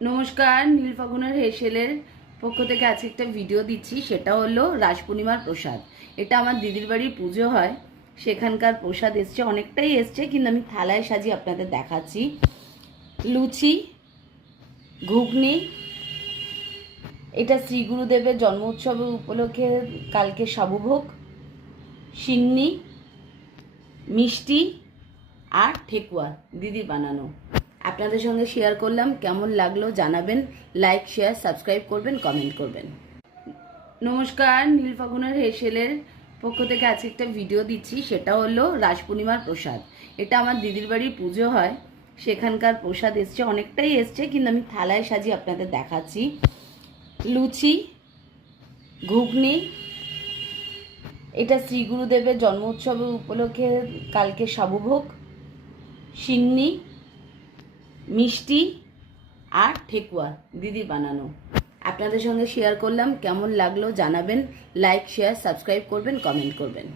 নমস্কার, নীলফাগুনের হেসেলের পক্ষ থেকে আজকে একটা ভিডিও দিচ্ছি। সেটা হলো রাস পূর্ণিমার প্রসাদ। এটা আমার দিদির বাড়ির পুজো হয়, সেখানকার প্রসাদ এসছে, অনেকটাই এসছে, কিন্তু আমি থালায় সাজিয়ে আপনাদের দেখাচ্ছি। লুচি, ঘুগনি, এটা শ্রী গুরুদেবের জন্ম উৎসবের উপলক্ষে কালকে সাবুভোগ, সিন্নি, মিষ্টি আর ঠেকুয়া দিদির বানানো। আপনাদের সঙ্গে শেয়ার করলাম, কেমন লাগলো জানাবেন। লাইক, শেয়ার, সাবস্ক্রাইব করবেন, কমেন্ট করবেন। নমস্কার, নীলফাগুনের হেসেলের পক্ষ থেকে আজকে একটা ভিডিও দিচ্ছি। সেটা হলো রাস পূর্ণিমার প্রসাদ। এটা আমার দিদির বাড়ির পুজো হয়, সেখানকার প্রসাদ এসছে, অনেকটাই এসছে, কিন্তু আমি থালায় সাজিয়ে আপনাদের দেখাচ্ছি। লুচি, ঘুগনি, এটা শ্রী গুরুদেবের জন্ম উৎসবের উপলক্ষে কালকে সাবুভোগ, সিন্নি, মিষ্টি আর ঠেকুয়া দিদির বানানো। আপনাদের সঙ্গে শেয়ার করলাম, কেমন লাগলো জানাবেন। লাইক, শেয়ার, সাবস্ক্রাইব করবেন, কমেন্ট করবেন।